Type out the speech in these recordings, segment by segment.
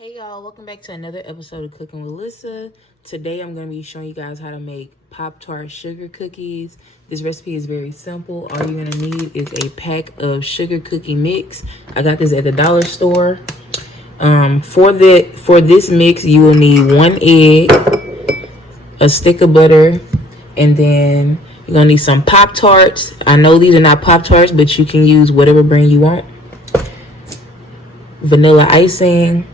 Hey y'all, welcome back to another episode of Cooking with Lissa. Today I'm going to be showing you guys how to make Pop-Tart sugar cookies. This recipe is very simple. All you're going to need is a pack of sugar cookie mix. I got this at the dollar store. For this mix, you will need 1 egg, a stick of butter, and then you're going to need some Pop-Tarts. I know these are not Pop-Tarts, but you can use whatever brand you want. Vanilla icing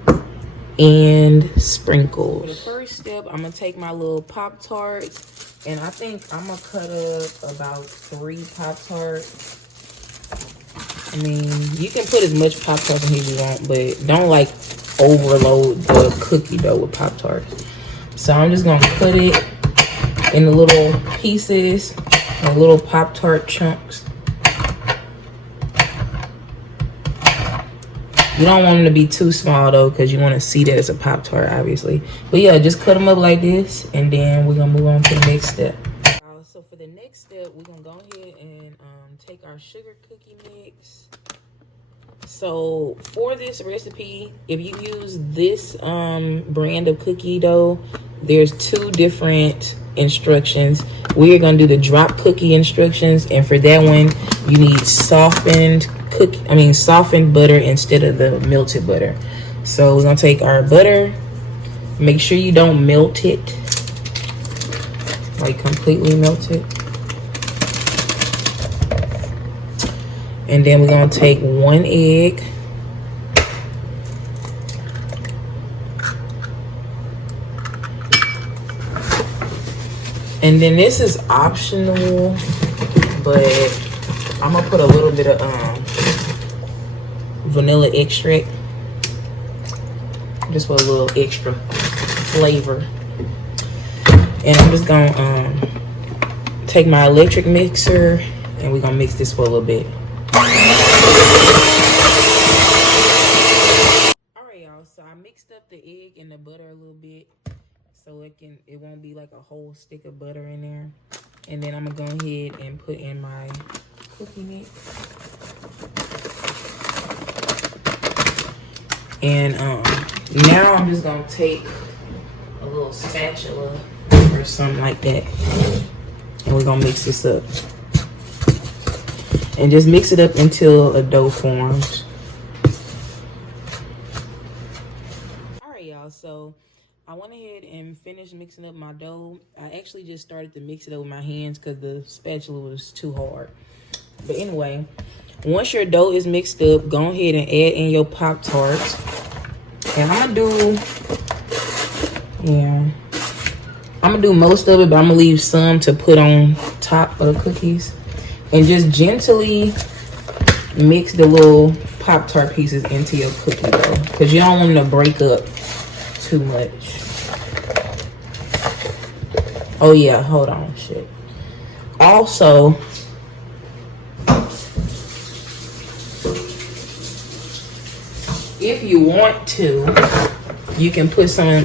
and sprinkles. For the first step, I'm gonna take my little Pop-Tarts, and I think I'm gonna cut up about 3 Pop-Tarts. I mean, you can put as much Pop-Tarts in here as you want, but don't like overload the cookie dough with Pop-Tarts. So I'm just gonna cut it in the little pieces, and little Pop-Tart chunks. You don't want them to be too small though, because you want to see that it's a Pop-Tart, obviously. But yeah, just cut them up like this, and then we're going to move on to the next step. So for the next step, we're going to go ahead and take our sugar cookie mix. So for this recipe, if you use this brand of cookie dough, there's 2 different instructions. We're going to do the drop cookie instructions, and for that one, you need softened butter instead of the melted butter. So we're gonna take our butter. Make sure you don't melt it, like completely melt it. And then we're gonna take 1 egg. And then this is optional, but I'm gonna put a little bit of vanilla extract, just for a little extra flavor. And I'm just gonna take my electric mixer, and we're gonna mix this for a little bit. Alright y'all, so I mixed up the egg and the butter a little bit, so it won't be like a whole stick of butter in there. And then I'm gonna go ahead and put in my cookie mix. And now I'm just gonna take a little spatula or something like that, and we're gonna mix this up. And just mix it up until a dough forms. Alright y'all, so I went ahead and finished mixing up my dough. I actually just started to mix it up with my hands because the spatula was too hard. But anyway, once your dough is mixed up, go ahead and add in your Pop-Tarts. And I'm gonna do most of it, but I'm gonna leave some to put on top of the cookies. And just gently mix the little Pop-Tart pieces into your cookie dough, because you don't want them to break up too much. Oh yeah, hold on, shit. Also, if you want to, you can put some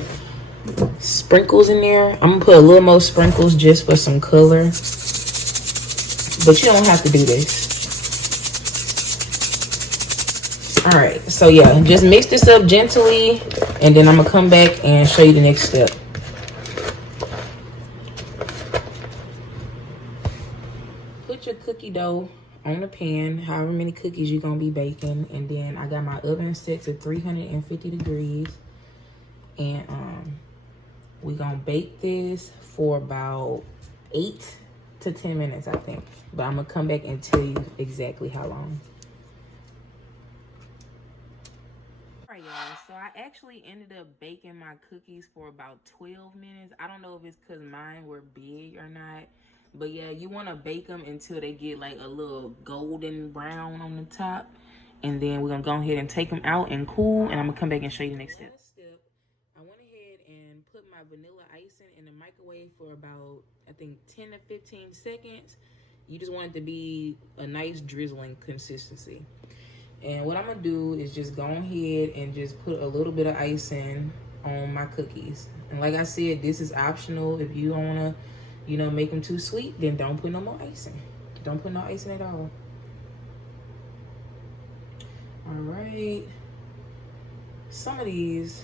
sprinkles in there. I'm gonna put a little more sprinkles just for some color, but you don't have to do this. All right, so yeah, just mix this up gently, and then I'm gonna come back and show you the next step. Put your cookie dough on a pan, however many cookies you're gonna be baking, and then I got my oven set to 350 degrees, and we're gonna bake this for about 8 to 10 minutes, I think, but I'm gonna come back and tell you exactly how long. All right y'all, so I actually ended up baking my cookies for about 12 minutes. I don't know if it's because mine were big or not. But yeah, you want to bake them until they get like a little golden brown on the top. And then we're going to go ahead and take them out and cool. And I'm going to come back and show you the next step. I went ahead and put my vanilla icing in the microwave for about, I think, 10 to 15 seconds. You just want it to be a nice drizzling consistency. And what I'm going to do is just go ahead and just put a little bit of icing on my cookies. And like I said, this is optional. If you don't want to, make them too sweet, then don't put no more icing. Don't put no icing at all. All right. Some of these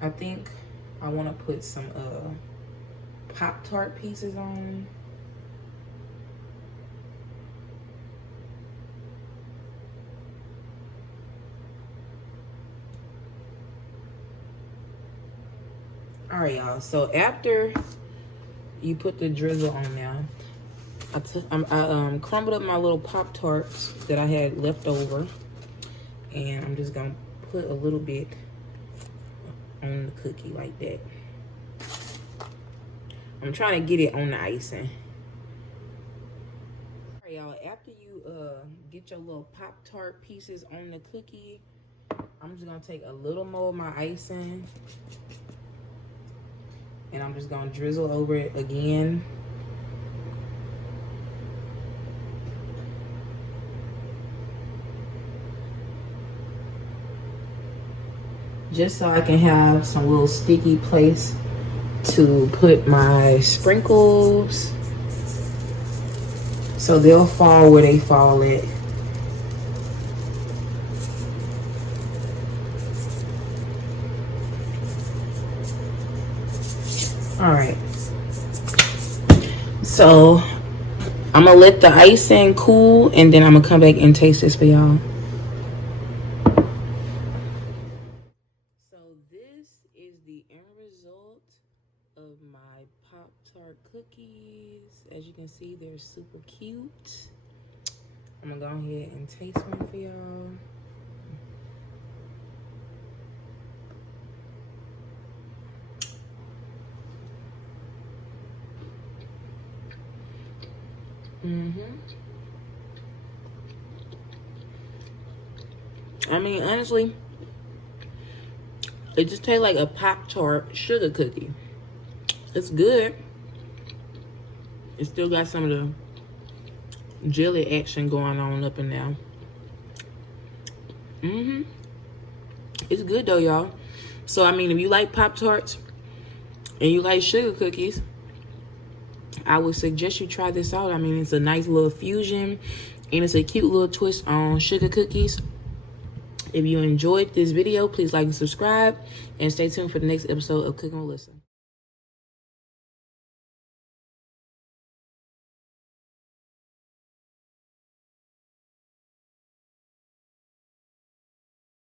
I think I want to put some Pop-Tart pieces on. All right, y'all. So after you put the drizzle on now, I crumbled up my little Pop-Tarts that I had left over, and I'm just gonna put a little bit on the cookie like that. I'm trying to get it on the icing. All right, y'all. After you get your little Pop-Tart pieces on the cookie, I'm just gonna take a little more of my icing, and I'm just gonna drizzle over it again. Just so I can have some little sticky place to put my sprinkles, so they'll fall where they fall at. All right, so I'm gonna let the icing cool, and then I'm gonna come back and taste this for y'all. So this is the end result of my Pop-Tart cookies. As you can see, they're super cute. I'm gonna go ahead and taste one for y'all. I mean, honestly, it just tastes like a Pop-Tart sugar cookie. It's good. It still got some of the jelly action going on up in there. It's good though, y'all. So, I mean, if you like Pop-Tarts and you like sugar cookies, I would suggest you try this out. I mean, it's a nice little fusion, and it's a cute little twist on sugar cookies. If you enjoyed this video, please like and subscribe, and stay tuned for the next episode of Cooking with Lisa.